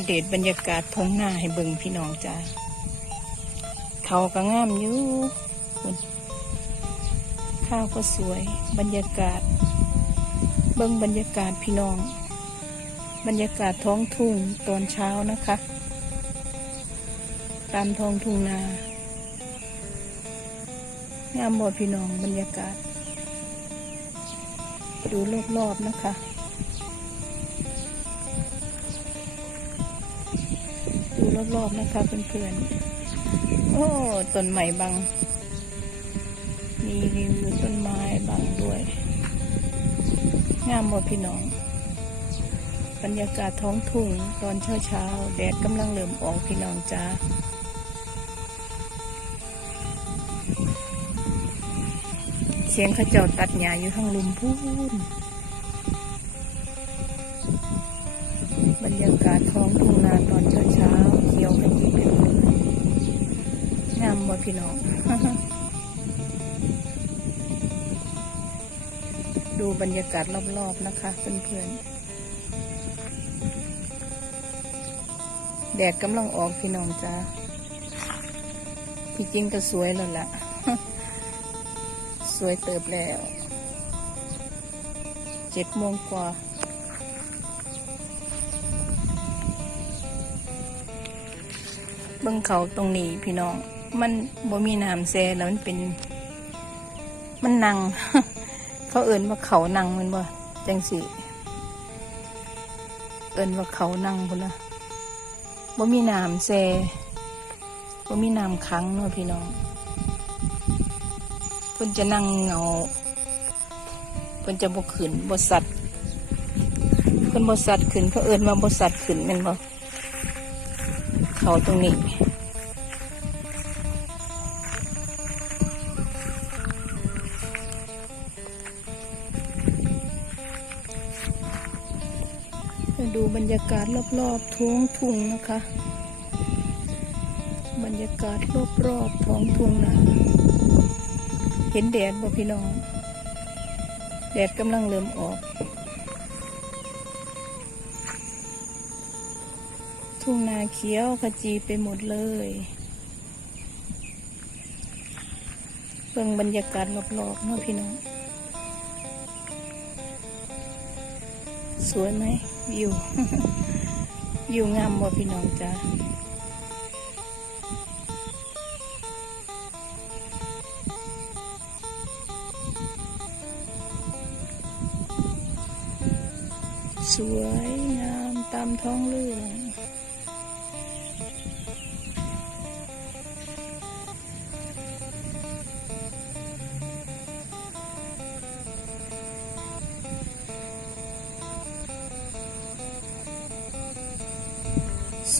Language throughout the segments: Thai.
ปเดตบรรยากาศท้องนาให้เบิ่งพี่น้องจ้าเขาก็งามอยู่ข้าวก็สวยบรรยากาศ เบิ่งบรรยากาศพี่น้อง บรรยากาศท้องทุ่งตอนเช้านะคะ ตามท้องทุ่งนางามบ่พี่น้องบรรยากาศ ดูรอบๆนะคะ รอบๆนะคะเพื่อนๆ โอ้ต้นใหม่บัง มีรีวิวต้นไม้บังด้วย งามบ่พี่น้อง บรรยากาศท้องทุ่งตอนเช้าๆ แดดกำลังเริ่มออกพี่น้องจ้าเสียงขจ้าตัดหญ้าอยู่ข้างลุมพูน พี่น้อง ดูบรรยากาศรอบๆนะคะเพื่อนๆ แดดกำลังออกพี่น้องจ้าที่จริงก็สวยแล้วล่ะ สวยเติบแล้ว เจ็ดโมงกว่าเบิ้งเขาตรงนี้พี่น้อง มันบ่มีน้ำแซ่แล้วมันเป็น มันนัง เขาเอินว่าเขานังมันบ่จังสิเอินว่าเขานังพุ่นนะบ่มีน้ำแซ่บ่มีน้ำขังเนาะพี่น้องเพิ่นจะนั่งเงาเพิ่นจะบ่ขึ้นบ่สัตว์เพิ่นบ่สัตว์ขึ้นเขาเอิ้นว่าบ่สัตว์ขึ้นแม่นบ่เขาตรงนี้ ดูบรรยากาศรอบๆท้องทุ่งนะคะ บรรยากาศรอบๆท้องทุ่งนะเห็นแดดบ่พี่น้อง แดดกำลังเริ่มออก ทุ่งนาเขียวขจีไปหมดเลยเบิ่งบรรยากาศรอบๆเนาะพี่น้อง สวยไหม วิว วิวงามบ่พี่น้องจ้าสวยงามตามท้องเรื่อง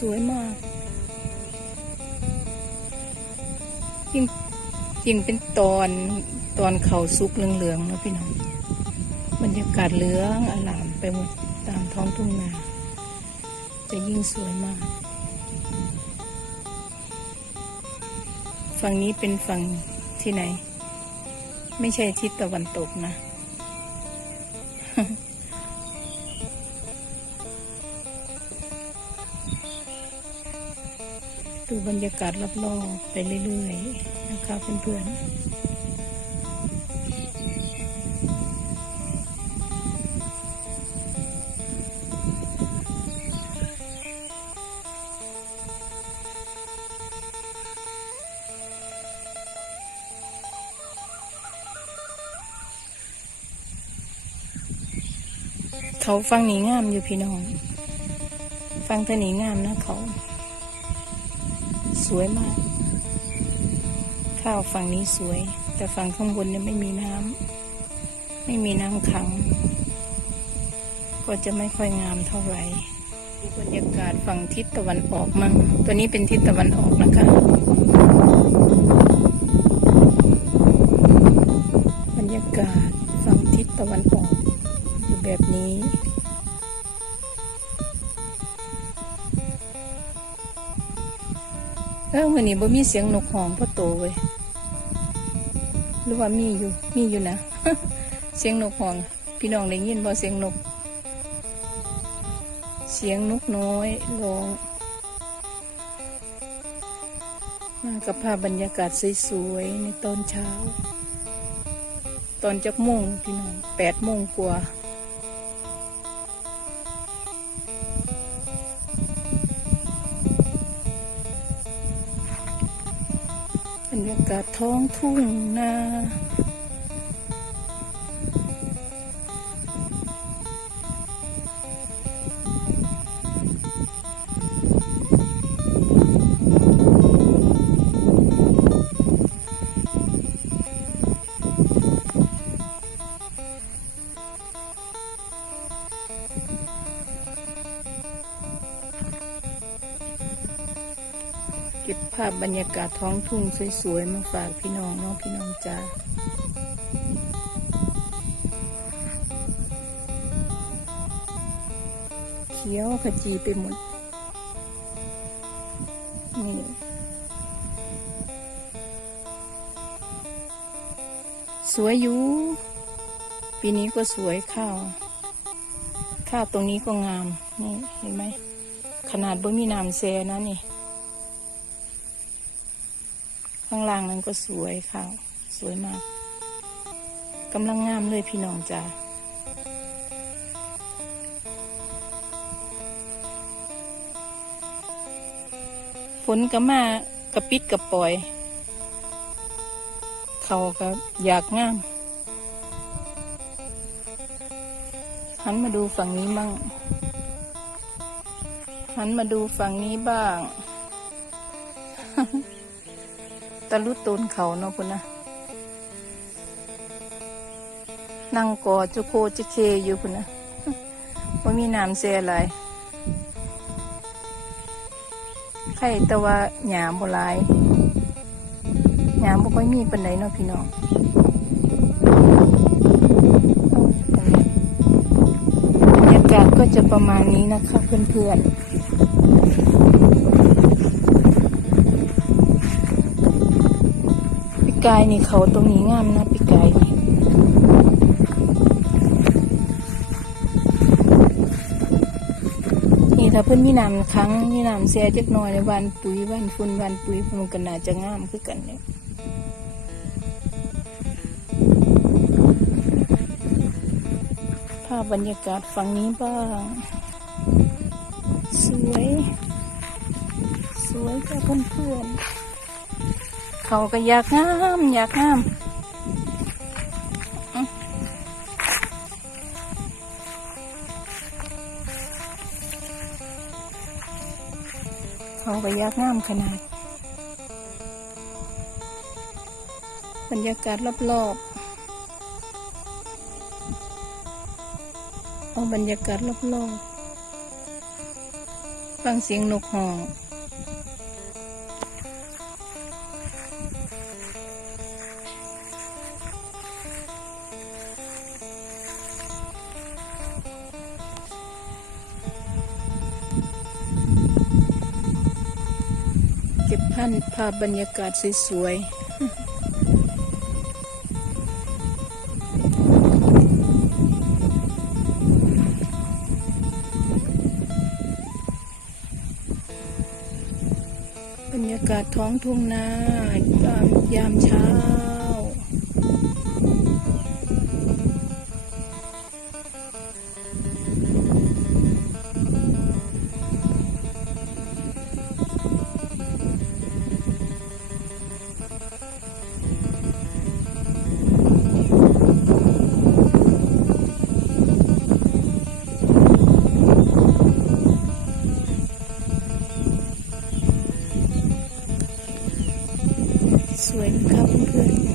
สวยมาก ยิ่งยิ่งเป็นตอนตอนเขาซุกเหลืองๆนะพี่น้อง บรรยากาศเหลืองอลามไปหมดตามท้องทุ่งนา จะยิ่งสวยมาก ฝั่งนี้เป็นฝั่งที่ไหน ไม่ใช่ทิศตะวันตกนะ ดูบรรยากาศรอบๆไปเรื่อยๆนะคะเพื่อนๆเขาฟังหนีงามอยู่พี่น้อง ฟังเท่านี้งามนะเขา วยมาก ข้าวฝั่งนี้สวย แต่ฝั่งข้างบนเนี่ยไม่มีน้ำไม่มีน้ำขัง ก็จะไม่ค่อยงามเท่าไหร่ดูบรรยากาศฝั่งทิศตะวันออกมั่งตัวนี้เป็นทิศตะวันออกนะคะ เออนี้บ่มีเสียงนกหองพ่อโตเว้ยหรือว่ามีอยู่ มีอยู่นะ เสียงนกหอง พี่น้องได้ยินบ่เสียงนก เสียงนกน้อยร้องมากับภาพบรรยากาศสวยๆในตอนเช้า ตอนจักโมงพี่น้องแปดโมงกว่า รรยากาศท้องทุ่งนา บรรยากาศท้องทุ่งสวยๆมาฝากพี่น้องน้องพี่น้องจ้าเขียวขจีไปหมด นี่สวยอยู่ ปีนี้ก็สวยข้าว ข้าวตรงนี้ก็งาม นี่เห็นไหม ขนาดบ่มีน้ำแซนะนี่ ข้างล่างนั้นก็สวยค่ะ สวยมากกำลังงามเลยพี่น้องจ้าฝนก็มากระปิดกระปล่อย เขาก็อยากงามหันมาดูฝั่งนี้บ้างหันมาดูฝั่งนี้บ้าง ตะลุตูนเขาเนาะพุ่นนะนั่งกอจุโคจุเคอยู่พุ่นนะว่ามีน้ำเสียอะไรใครแต่ว่าหยามบ่หลายหยามบ่ค่อยมีปานใดเนาะพี่น้องบรรยากาศก็จะประมาณนี้นะคะเพื่อนๆ กายนี่เขาตรงนี้งามนะปีกายนี่นี่ถ้าเพิ่อนมีน้ำค้างมีน้ำแซ่จักหน่อยในวันปุ๋ยวันฝุ่นวันปุ๋ยเพิ่นก็น่าจะงามคือกันเนี่ยภาพบรรยากาศฝั่งนี้บ้าง สวย สวยจ้ะเพื่อนๆ เขาก็อยากงามอยากงามเขาก็อยากงามขนาด บรรยากาศรอบๆเอาบรรยากาศรอบๆฟังเสียงนกฮ้อง เก็บพันภาพบรรยากาศสวยๆ บรรยากาศท้องทุ่งนายามเช้า swing, come and play.